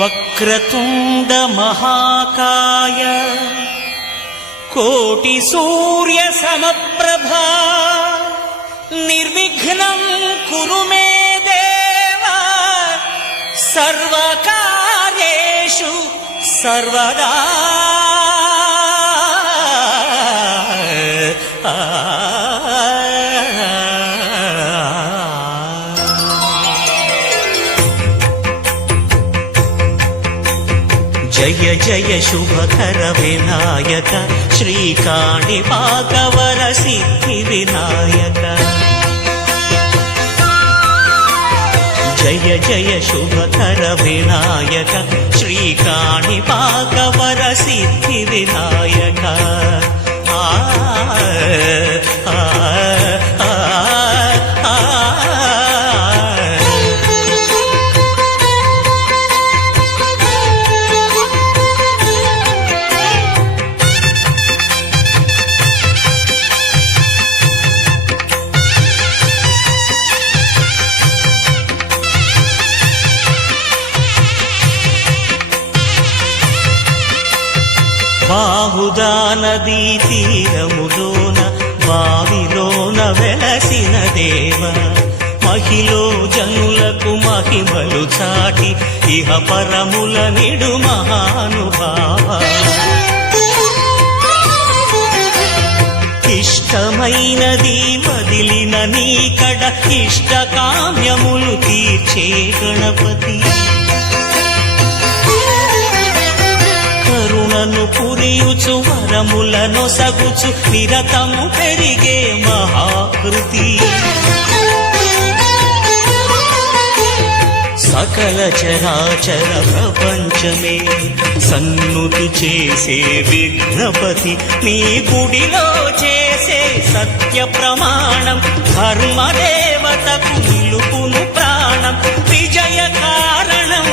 వక్రతుండ మహాకాయ కోటి సూర్య సమప్రభా నిర్విఘ్నం కురు మే దేవ సర్వకార్యేషు సర్వదా. జయ జయ శుభకర వినాయక శ్రీకాణిపాకవర సిద్ధి వినాయక. జయ జయ శుభకర వినాయక శ్రీకాణిపాకవర సిద్ధి వినాయక. ఆ ఆ ఆ బాహుదా నదీ తీరములోన బావిలోన వెలసిన దేవ మహిలో జనులకు మహిమలు చాటి ఇహ పరముల నిడు మహానుభావ. ఇష్టమైనది వదిలిన నీకడ ఇష్ట కామ్యములు తీర్చే గణపతి. కరుణను పురియుచు వరములను సగుచు నిరతము పెరిగే మహాకృతి. సకల చరాచర ప్రపంచమే సన్నుతి చేసే విఘ్నపతి నీ గుడిలో చేసే సత్య ప్రమాణం ధర్మదేవతకు నిలుపును